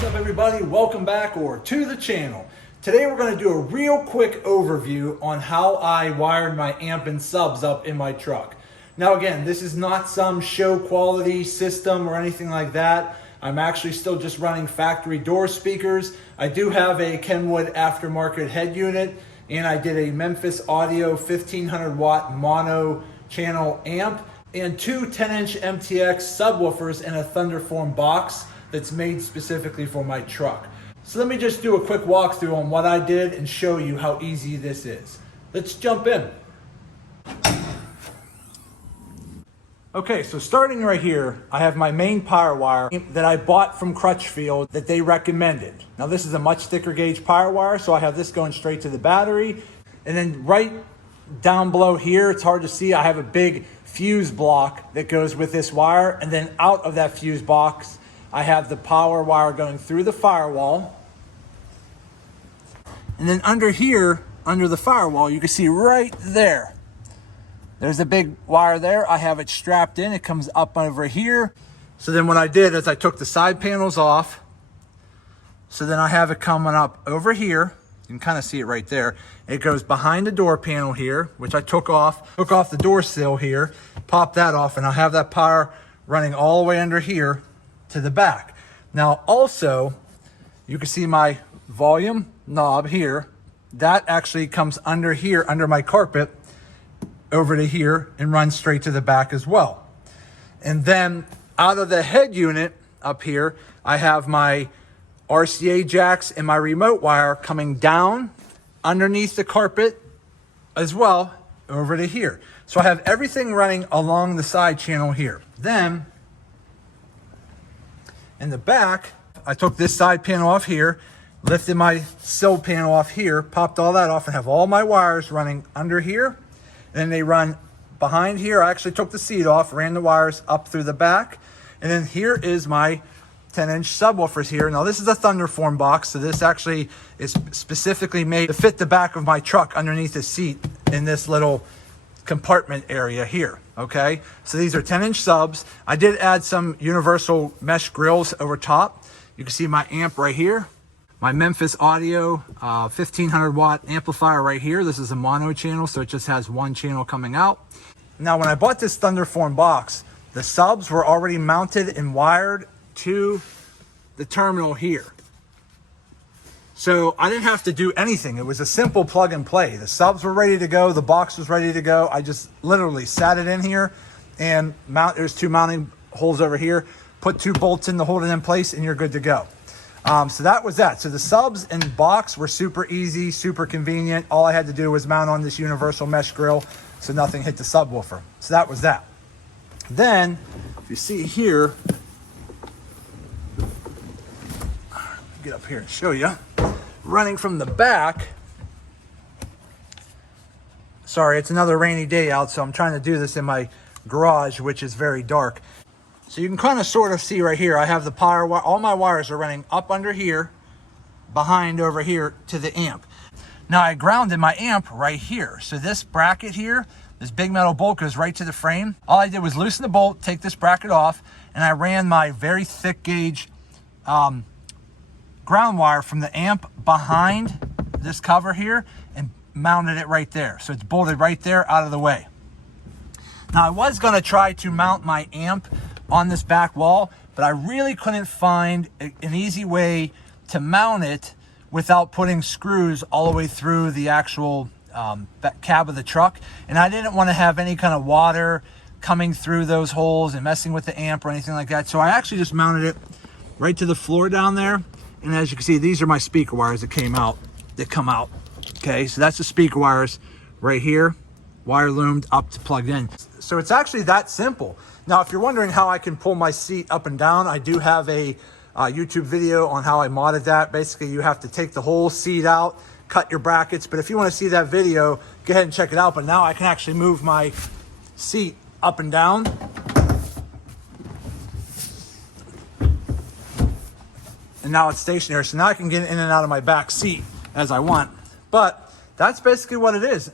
What's up everybody, welcome back or to the channel. Today we're going to do a real quick overview on how I wired my amp and subs up in my truck. Now again, this is not some show quality system or anything like that. I'm actually still just running factory door speakers. I do have a KENWOOD aftermarket head unit, and I did a Memphis Audio 1500 watt mono channel amp and two 10-inch MTX subwoofers in a Thunderform box that's made specifically for my truck. So let me just do a quick walkthrough on what I did and show you how easy this is. Let's jump in. Okay, so starting right here, I have my main power wire that I bought from Crutchfield that they recommended. Now this is a much thicker gauge power wire, so I have this going straight to the battery. And then right down below here, it's hard to see, I have a big fuse block that goes with this wire. And then out of that fuse box, I have the power wire going through the firewall. And then under here, under the firewall, you can see right there, there's a big wire there. I have it strapped in. It comes up over here. So then what I did is I took the side panels off. So then I have it coming up over here. You can kind of see it right there. It goes behind the door panel here, which I took off the door sill here, pop that off, and I'll have that power running all the way under here to the back. Now also, you can see my volume knob here. That actually comes under here, under my carpet, over to here and runs straight to the back as well. And then out of the head unit up here, I have my RCA jacks and my remote wire coming down underneath the carpet as well over to here. So I have everything running along the side channel here. Then in the back, I took this side panel off here, lifted my sill panel off here, popped all that off, and have all my wires running under here. And then they run behind here. I actually took the seat off, ran the wires up through the back. And then here is my 10-inch subwoofers here. Now this is a Thunderform box, so this actually is specifically made to fit the back of my truck underneath the seat in this little compartment area here, okay? So these are 10-inch subs. I did add some universal mesh grills over top. You can see my amp right here. My Memphis Audio 1500 watt amplifier right here. This is a mono channel, so it just has one channel coming out. Now, when I bought this Thunderform box, the subs were already mounted and wired to the terminal here. So I didn't have to do anything. It was a simple plug and play. The subs were ready to go. The box was ready to go. I just literally sat it in here and there's two mounting holes over here. Put two bolts in to hold it in place and you're good to go. So that was that. So the subs and box were super easy, super convenient. All I had to do was mount on this universal mesh grill so nothing hit the subwoofer. So that was that. Then, if you see here, get up here and show you. Running from the back. Sorry, it's another rainy day out, so I'm trying to do this in my garage, which is very dark. So you can kind of sort of see right here, I have the power wire, all my wires are running up under here, behind over here to the amp. Now I grounded my amp right here. So this bracket here, this big metal bolt goes right to the frame. All I did was loosen the bolt, take this bracket off, and I ran my very thick gauge ground wire from the amp behind this cover here and mounted it right there. So it's bolted right there out of the way. Now I was gonna try to mount my amp on this back wall, but I really couldn't find an easy way to mount it without putting screws all the way through the actual cab of the truck. And I didn't want to have any kind of water coming through those holes and messing with the amp or anything like that. So I actually just mounted it right to the floor down there. And as you can see, these are my speaker wires that come out. Okay, so that's the speaker wires right here, wire loomed up to plugged in. So it's actually that simple. Now, if you're wondering how I can pull my seat up and down, I do have a YouTube video on how I modded that. Basically, you have to take the whole seat out, cut your brackets. But if you want to see that video, go ahead and check it out. But now I can actually move my seat up and down. And now it's stationary. So now I can get in and out of my back seat as I want. But that's basically what it is.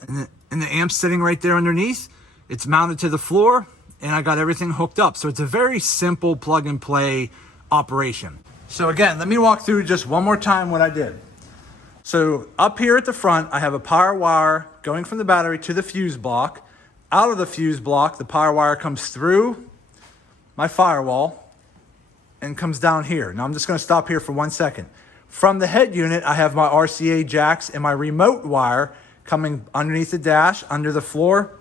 And the amp's sitting right there underneath. It's mounted to the floor. And I got everything hooked up. So it's a very simple plug and play operation. So again, let me walk through just one more time what I did. So up here at the front, I have a power wire going from the battery to the fuse block. Out of the fuse block, the power wire comes through my firewall and comes down here. Now I'm just going to stop here for 1 second. From the head unit, I have my RCA jacks and my remote wire coming underneath the dash, under the floor,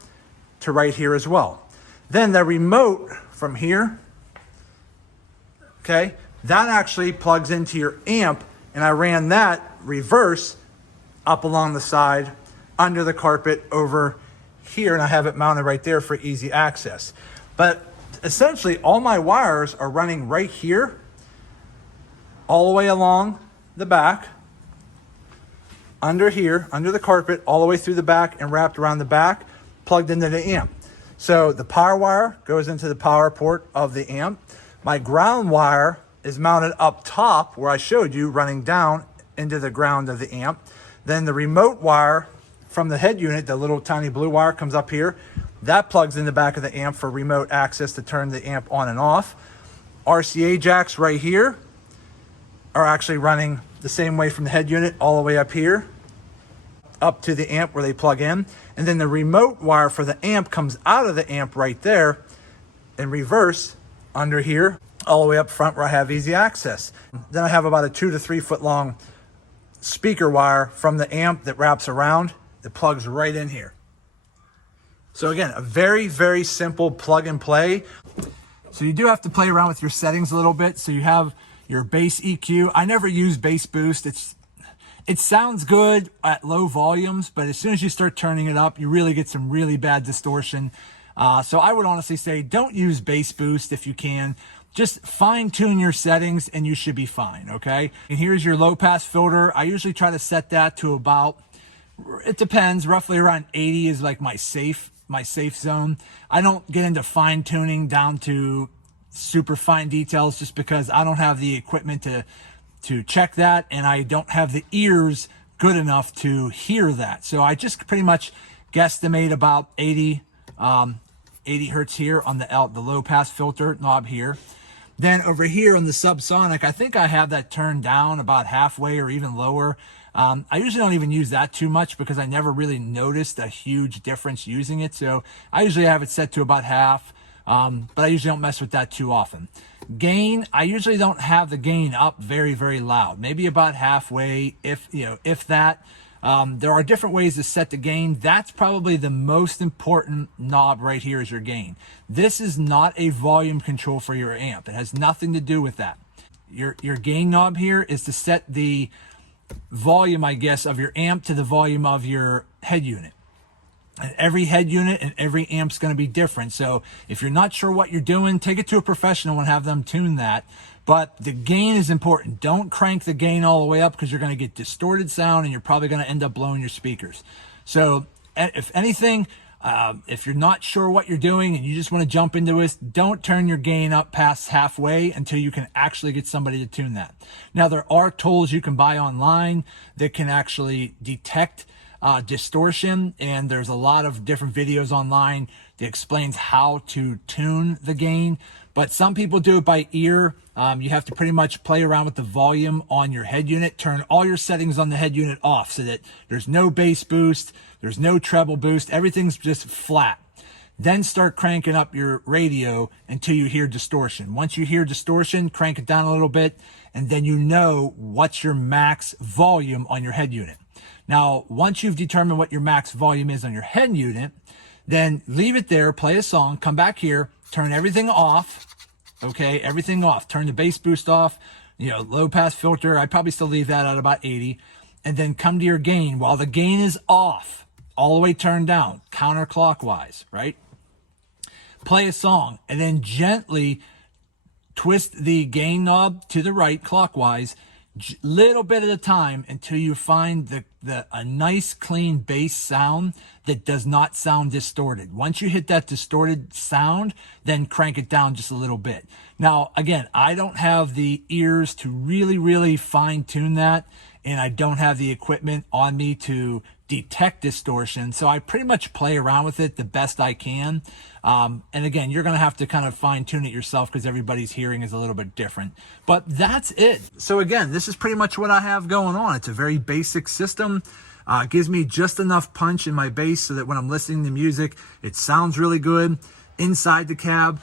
to right here as well. Then the remote from here, okay, that actually plugs into your amp, and I ran that reverse up along the side, under the carpet, over here, and I have it mounted right there for easy access. But essentially, all my wires are running right here, all the way along the back, under here, under the carpet, all the way through the back and wrapped around the back, plugged into the amp. So the power wire goes into the power port of the amp. My ground wire is mounted up top where I showed you, running down into the ground of the amp. Then the remote wire from the head unit, the little tiny blue wire, comes up here. That plugs in the back of the amp for remote access to turn the amp on and off. RCA jacks right here are actually running the same way from the head unit all the way up here, up to the amp where they plug in. And then the remote wire for the amp comes out of the amp right there in reverse under here, all the way up front where I have easy access. Then I have about a 2 to 3 foot long speaker wire from the amp that wraps around, that plugs right in here. So again, a very, very simple plug and play. So you do have to play around with your settings a little bit. So you have your bass EQ. I never use bass boost. It sounds good at low volumes, but as soon as you start turning it up, you really get some really bad distortion. So I would honestly say don't use bass boost if you can. Just fine tune your settings and you should be fine, okay? And here's your low pass filter. I usually try to set that to about, it depends, roughly around 80 is like my safe zone. I don't get into fine tuning down to super fine details just because I don't have the equipment to check that, and I don't have the ears good enough to hear that. So I just pretty much guesstimate about 80 hertz here on the low pass filter knob here. Then over here on the subsonic, I think I have that turned down about halfway or even lower. I usually don't even use that too much because I never really noticed a huge difference using it. So I usually have it set to about half, but I usually don't mess with that too often. Gain, I usually don't have the gain up very, very loud, maybe about halfway, if that. There are different ways to set the gain. That's probably the most important knob right here is your gain. This is not a volume control for your amp. It has nothing to do with that. Your gain knob here is to set the volume, I guess, of your amp to the volume of your head unit. And every head unit and every amp's going to be different. So if you're not sure what you're doing, take it to a professional and have them tune that. But the gain is important. Don't crank the gain all the way up because you're going to get distorted sound and you're probably going to end up blowing your speakers. So if anything, if you're not sure what you're doing and you just want to jump into this, don't turn your gain up past halfway until you can actually get somebody to tune that. Now, there are tools you can buy online that can actually detect distortion, and there's a lot of different videos online that explains how to tune the gain. But some people do it by ear. You have to pretty much play around with the volume on your head unit, turn all your settings on the head unit off so that there's no bass boost, there's no treble boost, everything's just flat. Then start cranking up your radio until you hear distortion. Once you hear distortion, crank it down a little bit, and then you know what's your max volume on your head unit. Now, once you've determined what your max volume is on your head unit, then leave it there, play a song, come back here, turn everything off, okay, everything off. Turn the bass boost off, low pass filter, I'd probably still leave that at about 80, and then come to your gain. While the gain is off, all the way turned down, counterclockwise, right? Play a song, and then gently twist the gain knob to the right clockwise, little bit at a time until you find a nice clean bass sound that does not sound distorted. Once you hit that distorted sound, then crank it down just a little bit. Now, again, I don't have the ears to really, really fine tune that. and I don't have the equipment on me to detect distortion. So I pretty much play around with it the best I can. And again, you're going to have to kind of fine tune it yourself because everybody's hearing is a little bit different. But that's it. So again, this is pretty much what I have going on. It's a very basic system. It gives me just enough punch in my bass so that when I'm listening to music, it sounds really good inside the cab.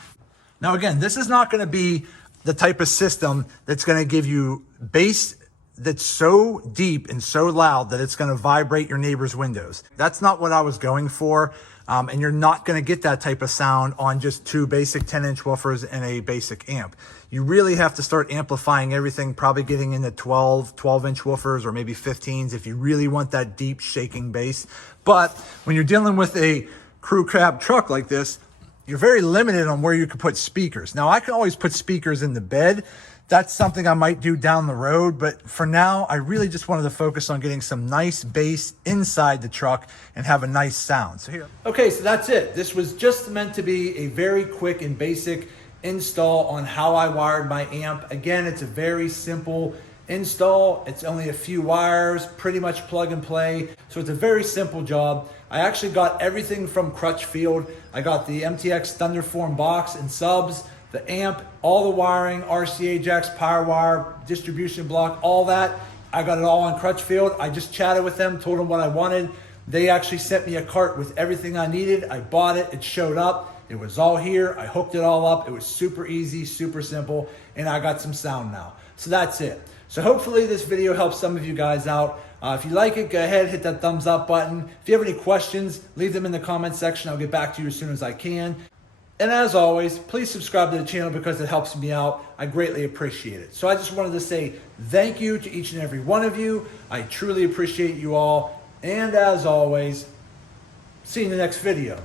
Now again, this is not going to be the type of system that's going to give you bass that's so deep and so loud that it's going to vibrate your neighbor's windows. That's not what I was going for. And you're not going to get that type of sound on just two basic 10-inch woofers and a basic amp. You really have to start amplifying everything, probably getting into 12-inch woofers or maybe 15s if you really want that deep shaking bass. But when you're dealing with a crew cab truck like this, you're very limited on where you can put speakers. Now, I can always put speakers in the bed. That's something I might do down the road, but for now, I really just wanted to focus on getting some nice bass inside the truck and have a nice sound. So here. Okay, so that's it. This was just meant to be a very quick and basic install on how I wired my amp. Again, it's a very simple install. It's only a few wires, pretty much plug and play. So it's a very simple job. I actually got everything from Crutchfield. I got the MTX Thunderform box and subs, the amp, all the wiring, RCA jacks, power wire, distribution block, all that. I got it all on Crutchfield. I just chatted with them, told them what I wanted. They actually sent me a cart with everything I needed. I bought it, it showed up. It was all here. I hooked it all up. It was super easy, super simple, and I got some sound now. So that's it. So hopefully this video helps some of you guys out. If you like it, go ahead, hit that thumbs up button. If you have any questions, leave them in the comment section. I'll get back to you as soon as I can. And as always, please subscribe to the channel because it helps me out. I greatly appreciate it. So I just wanted to say thank you to each and every one of you. I truly appreciate you all. And as always, see you in the next video.